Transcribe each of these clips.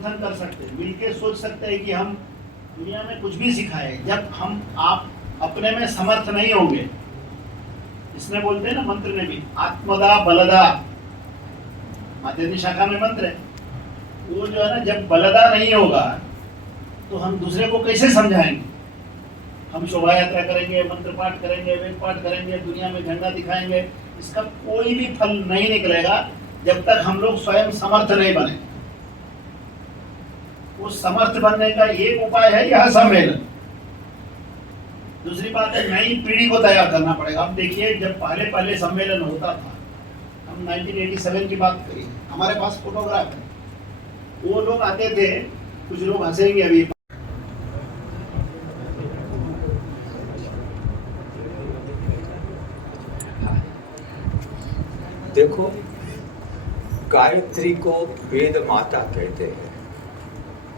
मंथन कर सकते हैं, मिलके सोच सकते हैं कि हम दुनिया में कुछ भी सिखाए। जब हम आप अपने में समर्थ नहीं होंगे, इसमें बोलते हैं ना मंत्र में भी, आत्मदा बलदा, माध्यमिक शाखा में मंत्र है वो जो है ना, जब बलदा नहीं होगा तो हम दूसरे को कैसे समझाएंगे। हम शोभा यात्रा करेंगे, मंत्र पाठ करेंगे, वेद पाठ करेंगे, दुनिया में झंडा दिखाएंगे, इसका कोई भी फल नहीं निकलेगा जब तक हम लोग स्वयं समर्थ नहीं बने। उस समर्थ बनने का एक उपाय है यह सम्मेलन। दूसरी बात है, नई पीढ़ी को तैयार करना पड़ेगा। अब देखिए, जब पहले पहले सम्मेलन होता था, हम 1987 की बात करिए, हमारे पास फोटोग्राफ है, वो लोग आते थे, कुछ लोग हंसेंगे अभी, देखो, गायत्री को वेद माता कहते हैं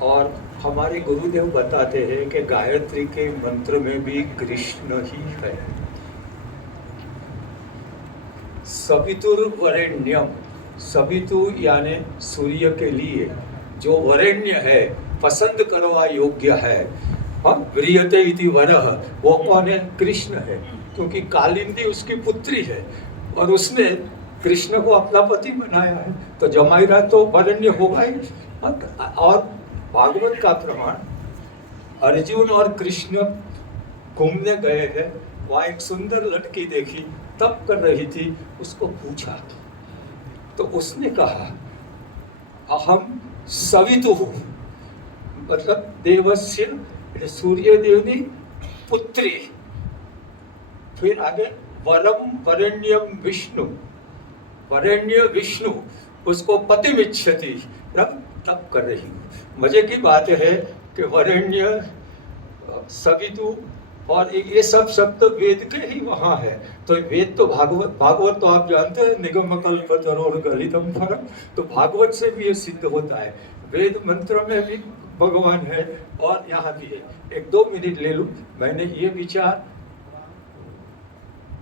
और हमारे गुरुदेव बताते हैं कि गायत्री के मंत्र में भी कृष्ण ही है। सवितुर्वरेण्यम, सवितु यानी सूर्य के लिए जो वरेण्य है, पसंद करवा योग्य है, व्रियते इति वरः, वो कौन है? कृष्ण है, क्योंकि कालिंदी उसकी पुत्री है और उसने कृष्ण को अपना पति बनाया है, तो जमाईरा तो वरेण्य होगा ही। और भागवत का प्रमाण, अर्जुन और कृष्ण घूमने गए हैं, वहाँ एक सुंदर लड़की देखी, तप कर रही थी, उसको पूछा तो उसने कहा अहम सवितु, मतलब देवस्य, सूर्य देवनी पुत्री। फिर आगे वरम वरेण्यम विष्णु, वरेण्य विष्णु, उसको पतिमिच्छति, तप कर रही हूँ। मजे की बात है कि वरेण्य, सवितु और ये सब शब्द वेद के ही वहाँ है। तो वेद तो भागवत तो आप जानते हैं, निगम कल्पतरोर गलितम फलम, तो भागवत से भी ये सिद्ध होता है। वेद मंत्र में भी भगवान है और यहाँ भी है। 1-2 मिनट ले लूँ। मैंने ये विचार,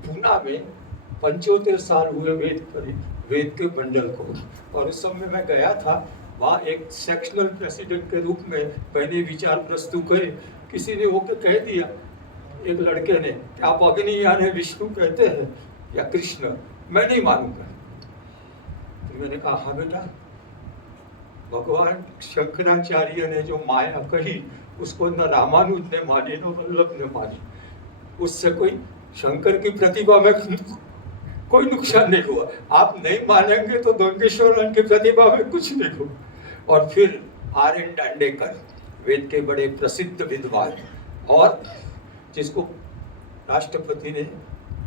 पूना में 75 साल हुए वेद के मंडल को, और उस समय मैं गया था, वहाँ एक सेक्शनल प्रेसिडेंट के रूप में मैंने विचार प्रस्तुत करे। किसी ने वो कह दिया, एक लड़के ने, कि आप अग्नि यानी विष्णु कहते हैं या कृष्ण, मैं नहीं मानूंगा। तो मैंने कहा हाँ बेटा, भगवान शंकराचार्य ने जो माया कही उसको न रामानुज ने मानी न वल्लभ ने मानी, उससे कोई शंकर की प्रतिभा में कोई नुकसान नहीं हुआ। आप नहीं मानेंगे तो गंगेश्वर की प्रतिभा में कुछ नहीं हुआ। और फिर R.N. दांडेकर, वेद के बड़े प्रसिद्ध विद्वान, और जिसको राष्ट्रपति ने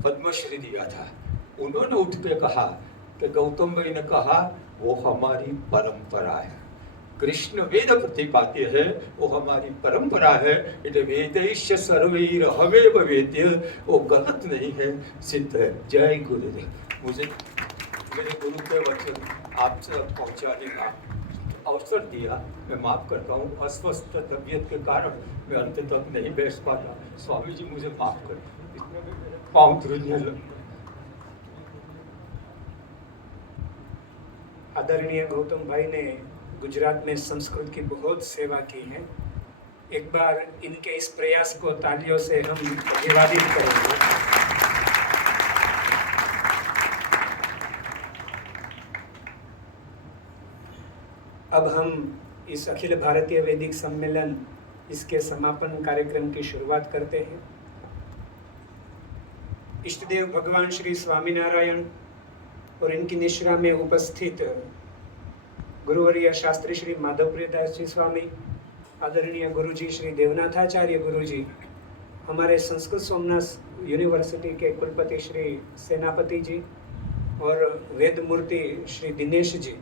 पद्मश्री दिया था, उन्होंने उठ के कहा कि गौतम भाई ने कहा वो हमारी परंपरा है, कृष्ण वेद प्रतिपाद्य है, वो हमारी परंपरा है, इसे वेदैश्य सर्वैर हमेव वेद्य, वो गलत नहीं है, सिद्ध है। जय गुरुदेव। मुझे मेरे गुरु के वचन आप तक पहुँचाने का अवसर दिया, मैं माफ़ करता हूँ। अस्वस्थ तबीयत के कारण मैं अंत तक नहीं बैठ पाता, स्वामी जी मुझे माफ़ कर, पाँव धुलने लगे। आदरणीय गौतम भाई ने गुजरात में संस्कृत की बहुत सेवा की है। एक बार इनके इस प्रयास को तालियों से हम अभिवादित करेंगे। अब हम इस अखिल भारतीय वैदिक सम्मेलन, इसके समापन कार्यक्रम की शुरुआत करते हैं। इष्टदेव भगवान श्री स्वामीनारायण और इनकी निश्रा में उपस्थित गुरुवर्य शास्त्री श्री माधवप्रिय दास जी स्वामी, आदरणीय गुरुजी श्री देवनाथाचार्य गुरुजी, हमारे संस्कृत सोमनाथ यूनिवर्सिटी के कुलपति श्री सेनापति जी और वेद मूर्ति श्री दिनेश जी,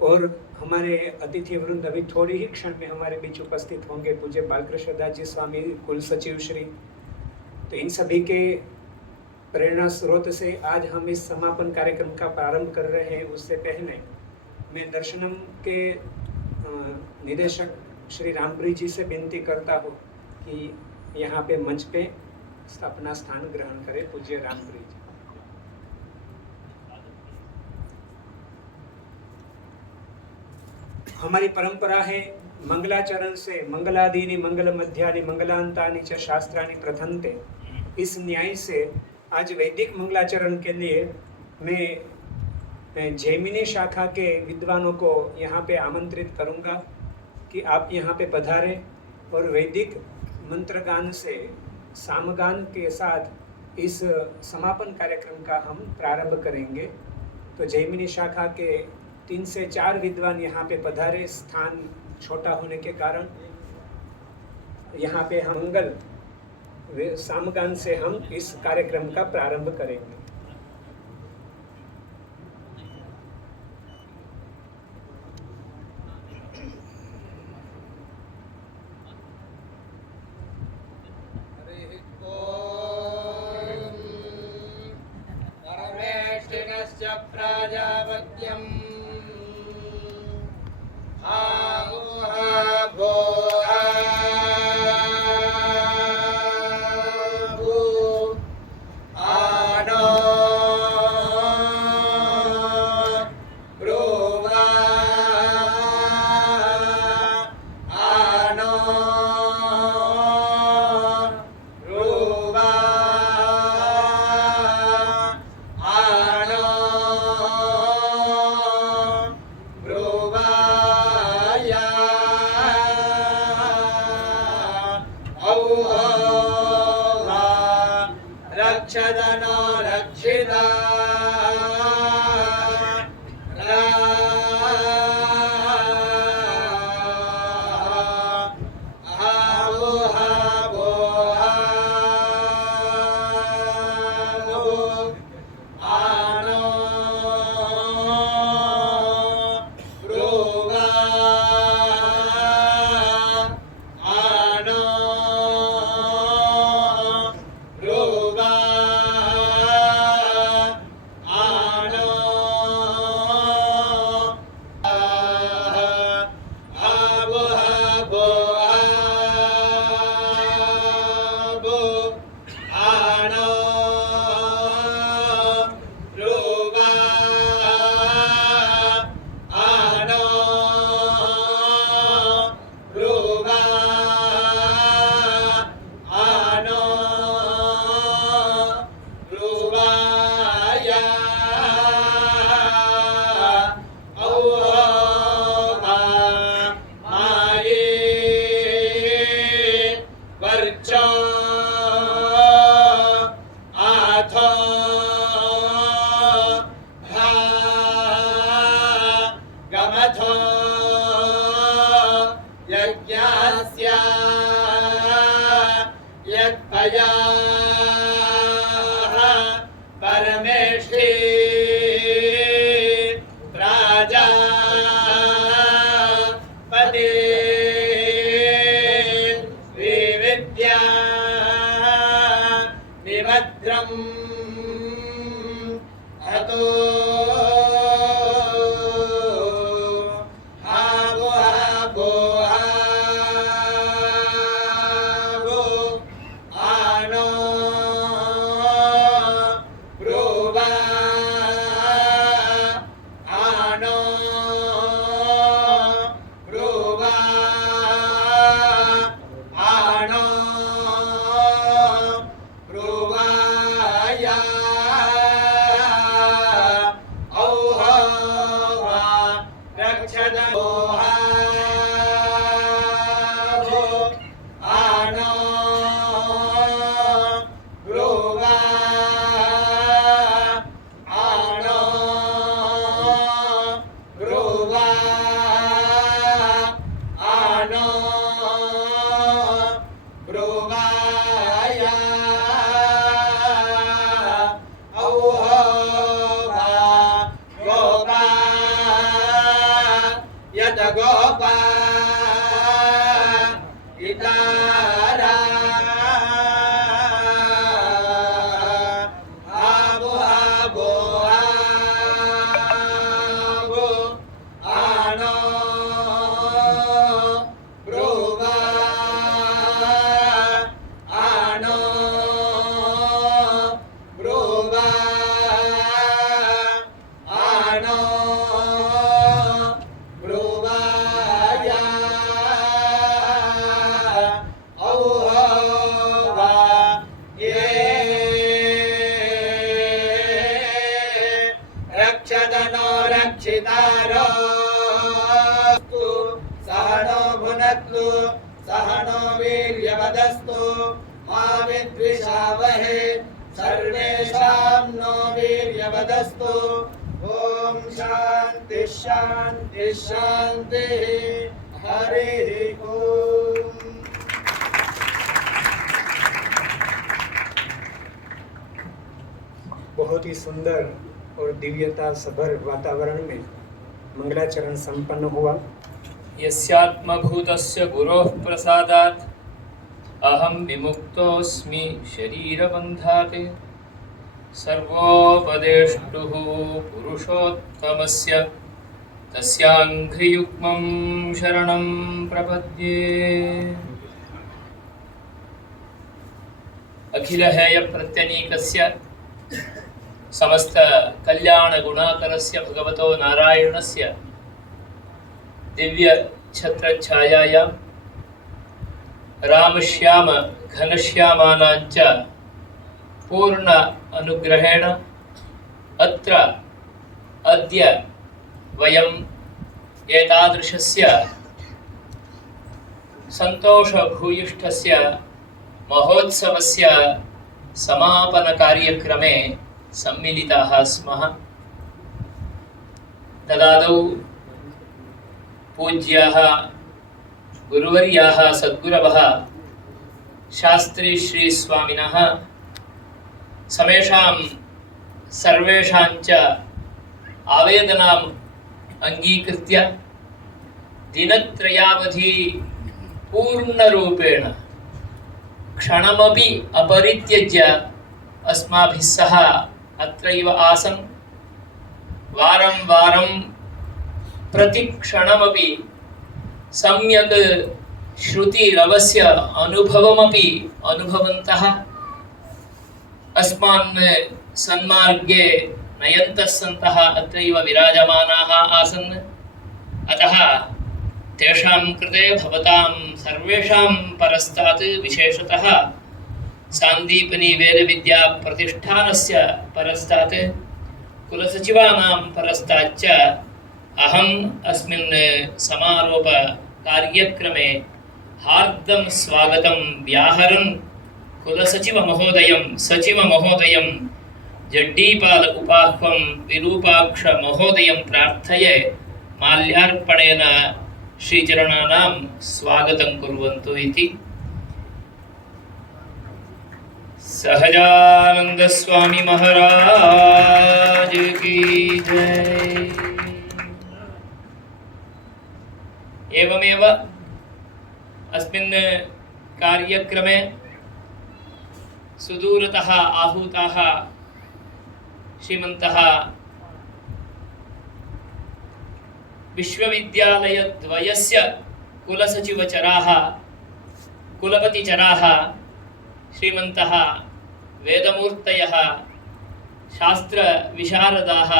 और हमारे अतिथि वृंद अभी थोड़ी ही क्षण में हमारे बीच उपस्थित होंगे, पूज्य बालकृष्ण दास जी स्वामी, कुल सचिव श्री। तो इन सभी के प्रेरणा स्रोत से आज हम इस समापन कार्यक्रम का प्रारंभ कर रहे हैं। उससे पहले मैं दर्शनम के निदेशक श्री रामप्रीत जी से विनती करता हूँ कि यहाँ पे मंच पे अपना स्थान ग्रहण करें। पूज्य रामप्रीत जी। हमारी परंपरा है मंगलाचरण से मंगलादीनि मंगल मध्यानि मंगलांतानि च शास्त्राणि प्रथन्ते। इस न्याय से आज वैदिक मंगलाचरण के लिए मैं जैमिनी शाखा के विद्वानों को यहाँ पे आमंत्रित करूँगा कि आप यहाँ पे पधारें और वैदिक मंत्रगान से सामगान के साथ इस समापन कार्यक्रम का हम प्रारंभ करेंगे। तो जैमिनी शाखा के 3 से 4 विद्वान यहाँ पे पधारे। स्थान छोटा होने के कारण यहाँ पे हम मंगल सामगान से हम इस कार्यक्रम का प्रारंभ करेंगे। प्राजापत्यम् रक्षदनो रक्षिता परमेष्ठी प्राजा पदे विविद्या निभद्रम् अतो गोपा इतारा आबो आबो आबो आनो ब्रुवा आनो ब्रुवा आनो ब्रुवा तदस्तु। ॐ शान्ति शान्ति शान्तिः। हरिः ॐ। बहुत ही सुंदर और दिव्यता सभर वातावरण में मंगलाचरण संपन्न हुआ। यस्यात्मभूतस्य गुरोः प्रसादात् अहं विमुक्तोऽस्मि शरीरबन्धात्। सर्वोपदेष्टुः पुरुषोत्तमस्य तस्याङ्घ्रियुग्मं शरणं प्रपद्ये। अखिलहेयप्रत्यनीकस्य समस्त कल्याणगुणाकरस्य भगवतो नारायणस्य दिव्य छत्रछायायां रामश्याम घनश्यामानाञ्च पूर्ण अनुग्रहेण अत्र अद्य वयम् एतादृशस्य सन्तोषभूयिष्ठस्य महोत्सवस्य समापनकार्यक्रमे सम्मिलिताः स्मः। तदादौ पूज्याः गुरुवर्याः सद्गुरवः शास्त्री श्री स्वामिनः समेषां सर्वेषां च आवेदनाम् अङ्गीकृत्य दिनत्रयावधि पूर्णरूपेण क्षणमपि अपरित्यज्य अस्माभिः सह अत्रैव आसन्। वारं वारं प्रतिक्षणमपि सम्यक् श्रुतिरवस्य अनुभवमपि अनुभवन्तः अस्मान् सन्मार्गे नयन्तः सन्तः अत्रैव विराजमानाः आसन्। अतः तेषां कृते भवतां सर्वेषां परस्तात् विशेषतः सान्दीपनी वेदविद्याप्रतिष्ठानस्य परस्तात् कुलसचिवानां परस्ताच्च अहम् अस्मिन् समारोप कार्यक्रमे हार्दं स्वागतं व्याहरन् कुलसचिवमहोदयं सचिवमहोदयं जड्डीपाल उपाह्वं विरूपाक्षमहोदयं प्रार्थये माल्यार्पणेन श्रीचरणानां स्वागतं कुर्वन्तु इति। सहजानंद स्वामी महाराज की जय। एवमेव अस्मिन् कार्यक्रमे सुदूरतः आहूताः श्रीमन्तः विश्वविद्यालयद्वयस्य कुलसचिवचराः कुलपतिचराः श्रीमन्तः वेदमूर्तयः शास्त्रविशारदाः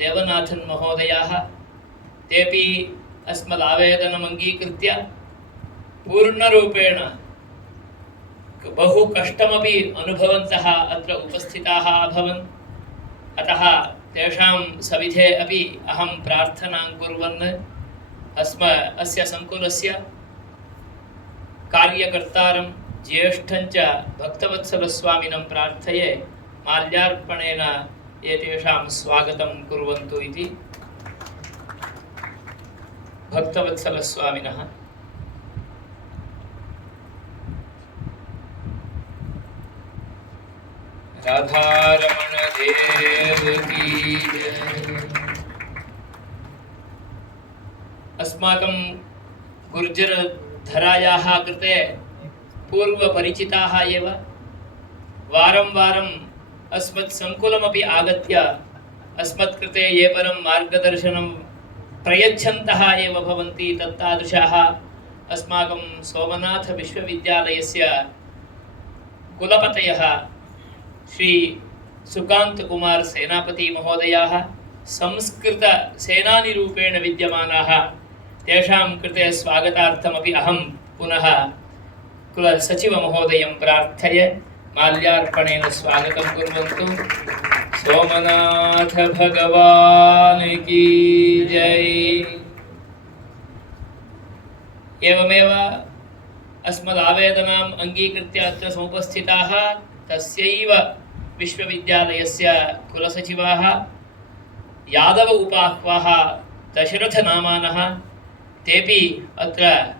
देवनाथन् महोदयाः तेपि अस्मदावेदनम् अङ्गीकृत्य पूर्णरूपेण बहु कष्टमपि अनुभवन्तः अत्र उपस्थिताः अभवन्। अतः तेषां सविधे अपि अहं प्रार्थनां कुर्वन् अस्य संकुलस्य कार्यकर्तारं ज्येष्ठञ्च भक्तवत्सलस्वामिनं प्रार्थये माल्यार्पणेन एतेषां स्वागतं कुर्वन्तु इति। भक्तवत्सलस्वामिनः। राधारमण देव की जय। अस्माकं गुर्जरधरायाः कृते पूर्वपरिचिताः एव वारं वारम् अस्मत् संकुलमपि आगत्य अस्मत् कृते ये परं मार्गदर्शनं प्रयच्छन्तः एव भवन्ति तत्तादृशाः अस्माकं सोमनाथ विश्वविद्यालयस्य कुलपतयः श्री सुकांत कुमार सेनापति महोदयाः संस्कृत सेनानिरूपेण विद्यमानाः तेषां कृते स्वागतार्थमपि अहं पुनः कुलसचिवमहोदयं प्रार्थये माल्यार्पणेन स्वागतं कुर्वन्तु। सोमनाथ भगवान् की जय। एवमेव अस्मदावेदनाम् अङ्गीकृत्य अत्र समुपस्थिताः तस्यैव विश्वविद्यालयस्य कुलसचिवाः यादव उपाह्वाः दशरथनामानः तेपि अत्र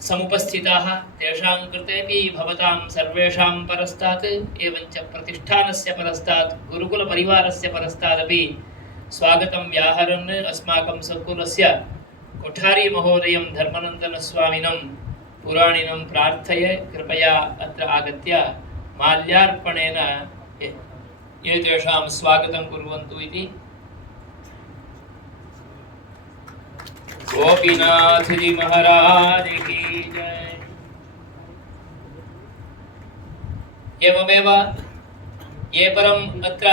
समुपस्थिताः। तेषां कृतेपि भवतां सर्वेषां परस्तात् एवञ्च प्रतिष्ठानस्य परस्तात् गुरुकुलपरिवारस्य परस्तादपि स्वागतं व्याहरन् अस्माकं सद्गुरुस्य कोठारी महोदयं धर्मनन्दनस्वामिनं पुराणिनं प्रार्थये कृपया अत्र आगत्य माल्यार्पणेन एतेषां स्वागतं कुर्वन्तु इति। गोपीनाथ जी महाराज की जय। एवमेव ये परम् अत्र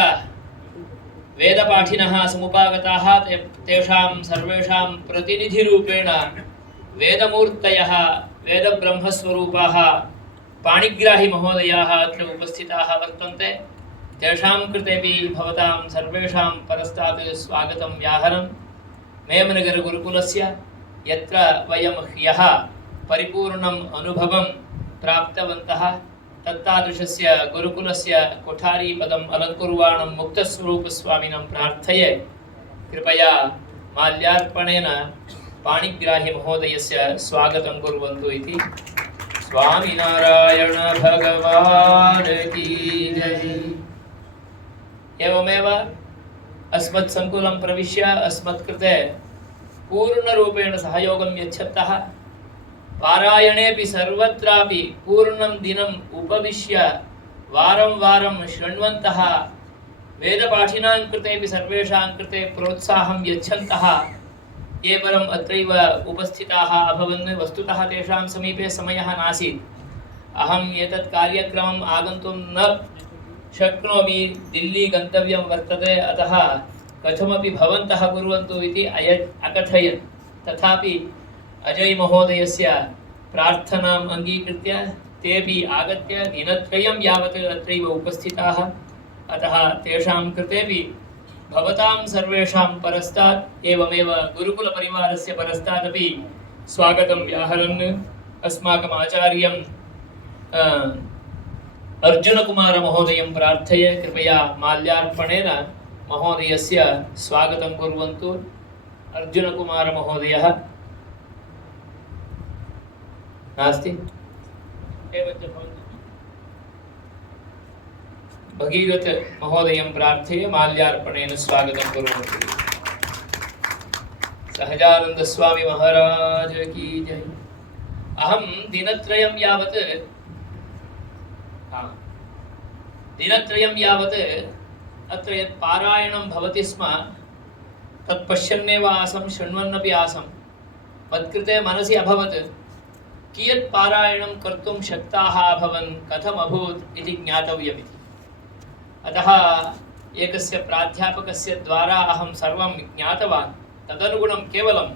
वेदपाठिनः समुपागताः तेषां सर्वेषां प्रतिनिधिरूपेण वेदमूर्तयः वेदब्रह्मस्वरूपाः पाणिग्राहिमहोदयाः अत्र उपस्थिताः वर्तन्ते। तेषां कृतेपि भवतां सर्वेषां परस्तात् स्वागतं व्याहरन्। मेमनगर गुरुकुलस्य यत्र वयं ह्यः परिपूर्णम् अनुभवं प्राप्तवन्तः तत्तादृशस्य गुरुकुलस्य कोठारीपदम् अलङ्कुर्वाणं मुक्तस्वरूपस्वामिनं प्रार्थये कृपया माल्यार्पणेन पाणिग्राहिमहोदयस्य स्वागतं कुर्वन्तु इति। स्वामिनारायण भगवान् की जय। एवमेव अस्मत्सङ्कुलं प्रविश्य अस्मत्कृते पूर्णरूपेण सहयोगं यच्छन्तः पारायणेऽपि सर्वत्रापि पूर्णं दिनम् उपविश्य वारं वारं शृण्वन्तः वेदपाठिनां कृतेपि सर्वेषां कृते प्रोत्साहं यच्छन्तः ये परम् अत्रैव उपस्थिताः अभवन्। वस्तुतः तेषां समीपे समयः नासीत्। अहम् एतत् कार्यक्रमम् आगन्तुं न शक्नोमि, दिल्ली गन्तव्यं वर्तते, अतः कथमपि भवन्तः कुर्वन्तु इति अकथयत्। तथापि अजय महोदयस्य प्रार्थनाम् अङ्गीकृत्य तेपि आगत्य दिनत्रयं यावत् अत्रैव उपस्थिताः। अतः तेषां कृतेपि भवतां सर्वेषां परस्तात् एवमेव गुरुकुलपरिवारस्य परस्तादपि स्वागतं व्याहरन् अस्माकम् आचार्यं अर्जुनकुमारमहोदयं प्रार्थये कृपया माल्यार्पणेन महोदयस्य स्वागतं कुर्वन्तु। अर्जुनकुमारमहोदयः नास्ति एवञ्च भगीरथ महोदयं प्रार्थये माल्यार्पणेन स्वागतं कुर्वन्तु। सहजानंद स्वामी महाराज की जय। अहं दिनत्रयं यावत् अत्र यत् पारायणं भवति स्म तत् पश्यन्नेव आसं, शृण्वन्नपि आसं। मत्कृते मनसि अभवत् कियत् पारायणं कर्तुं शक्ताः अभवन्, कथम् अभूत् इति ज्ञातव्यमिति। अतः एकस्य प्राध्यापकस्य द्वारा अहं सर्वं ज्ञातवान्। तदनुगुणं केवलं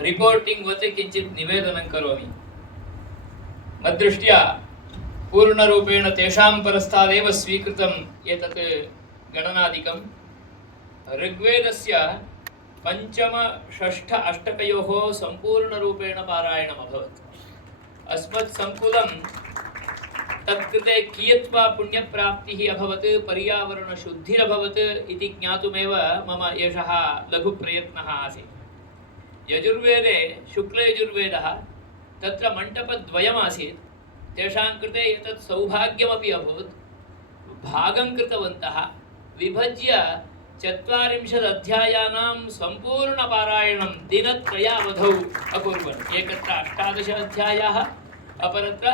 रिपोर्टिङ्ग् वत् किञ्चित् निवेदनं करोमि। मद्दृष्ट्या पूर्णरूपेण तेषां परस्तादेव स्वीकृतम् एतत् गणनादिकं। ऋग्वेदस्य पञ्चम षष्ठ अष्टकयोः सम्पूर्णरूपेण पारायणम् अभवत्। अस्मत् सङ्कुलं तत्कृते कियत् वा पुण्यप्राप्तिः अभवत्, पर्यावरणशुद्धिरभवत् इति ज्ञातुमेव मम एषः लघुप्रयत्नः आसीत्। यजुर्वेदे शुक्लयजुर्वेदः तत्र मण्डपद्वयमासीत्। तेषां कृते एतत् सौभाग्यमपि अभूत्। भागं कृतवन्तः, विभज्य 40 अध्यायानां सम्पूर्णपारायणं दिनत्रयावधौ अकुर्वन्। एकत्र 18 अध्यायाः, अपरत्र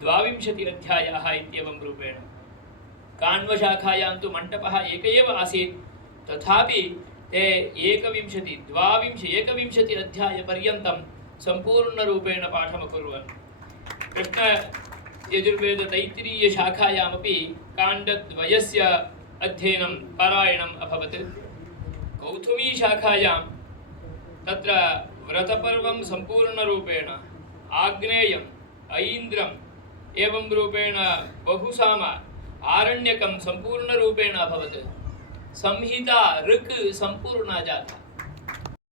22 अध्यायाः इत्येवं रूपेण। काण्वशाखायां तु मण्डपः एक एव आसीत्, तथापि ते 21 अध्यायपर्यन्तं सम्पूर्णरूपेण पाठमकुर्वन्। कृष्णयजुर्वेदतैत्तिरीयशाखायामपि काण्डद्वयस्य अध्ययनं पारायणम् अभवत्। कौथुमीशाखायां तत्र व्रतपर्वं सम्पूर्णरूपेण, आग्नेयम्, ऐन्द्रम् एवं रूपेण बहुसाम आरण्यकं सम्पूर्णरूपेण अभवत्। संहिता ऋक् सम्पूर्णा जाता।